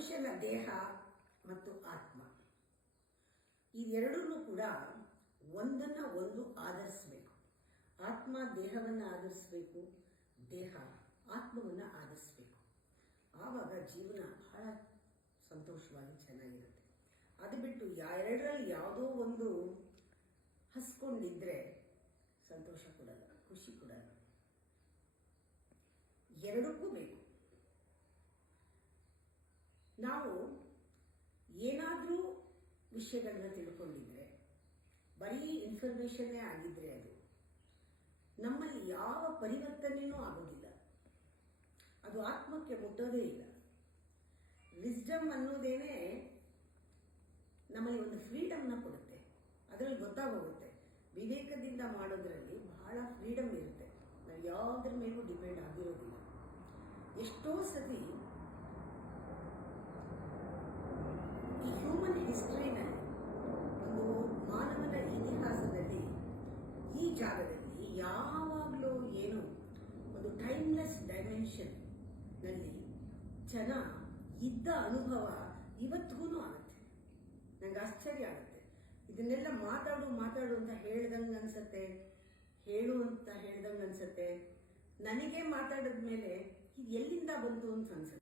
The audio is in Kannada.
ಮನುಷ್ಯನ ದೇಹ ಮತ್ತು ಆತ್ಮ ಇದೆರಡನ್ನೂ ಕೂಡ ಒಂದನ್ನು ಒಂದು ಆಧರಿಸಬೇಕು. ಆತ್ಮ ದೇಹವನ್ನು ಆಧರಿಸಬೇಕು, ದೇಹ ಆತ್ಮವನ್ನು ಆಧರಿಸಬೇಕು. ಆವಾಗ ಜೀವನ ಬಹಳ ಸಂತೋಷವಾಗಿ ಚೆನ್ನಾಗಿರುತ್ತೆ. ಅದು ಬಿಟ್ಟು ಎರಡರಲ್ಲಿ ಯಾವುದೋ ಒಂದು ಹಸ್ಕೊಂಡಿದ್ರೆ ಸಂತೋಷ ಕೊಡಲ್ಲ, ಖುಷಿ ಕೊಡಲ್ಲ. ಎರಡಕ್ಕೂ ಬೇಕು. ನಾವು ಏನಾದರೂ ವಿಷಯಗಳನ್ನ ತಿಳ್ಕೊಂಡಿದ್ರೆ, ಬರೀ ಇನ್ಫಾರ್ಮೇಷನ್ನೇ ಆಗಿದ್ರೆ ಅದು ನಮ್ಮಲ್ಲಿ ಯಾವ ಪರಿವರ್ತನೆಯೂ ಆಗೋದಿಲ್ಲ. ಅದು ಆತ್ಮಕ್ಕೆ ಮುಟ್ಟೋದೇ ಇಲ್ಲ. ವಿಸ್ಡಮ್ ಅನ್ನೋದೇನೆ ನಮ್ಮಲ್ಲಿ ಒಂದು ಫ್ರೀಡಮ್ನ ಕೊಡುತ್ತೆ. ಅದರಲ್ಲಿ ಗೊತ್ತಾಗೋಗುತ್ತೆ. ವಿವೇಕದಿಂದ ಮಾಡೋದ್ರಲ್ಲಿ ಬಹಳ ಫ್ರೀಡಮ್ ಇರುತ್ತೆ. ನಾವು ಯಾವುದ್ರ ಮೇಲೂ ಡಿಪೆಂಡ್ ಆಗಿರೋದಿಲ್ಲ. ಎಷ್ಟೋ ಸತಿ ಈ ಹ್ಯೂಮನ್ ಹಿಸ್ಟ್ರಿನಲ್ಲಿ, ಒಂದು ಮಾನವನ ಇತಿಹಾಸದಲ್ಲಿ ಈ ಜಾಗದಲ್ಲಿ ಯಾವಾಗಲೂ ಏನೋ ಒಂದು ಟೈಮ್ಲೆಸ್ ಡೈಮೆನ್ಷನ್ ನಲ್ಲಿ ಜನ ಇದ್ದ ಅನುಭವ ಇವತ್ತಿಗೂ ಆಗುತ್ತೆ. ನಂಗೆ ಆಶ್ಚರ್ಯ ಆಗುತ್ತೆ. ಇದನ್ನೆಲ್ಲ ಮಾತಾಡು ಅಂತ ಹೇಳ್ದಂಗೆ ಅನ್ಸತ್ತೆ, ಹೇಳು ಅಂತ ಹೇಳ್ದಂಗೆ ಅನ್ಸತ್ತೆ. ನನಗೆ ಮಾತಾಡಿದ್ಮೇಲೆ ಇದು ಎಲ್ಲಿಂದ ಬಂತು ಅಂತ ಅನ್ಸುತ್ತೆ.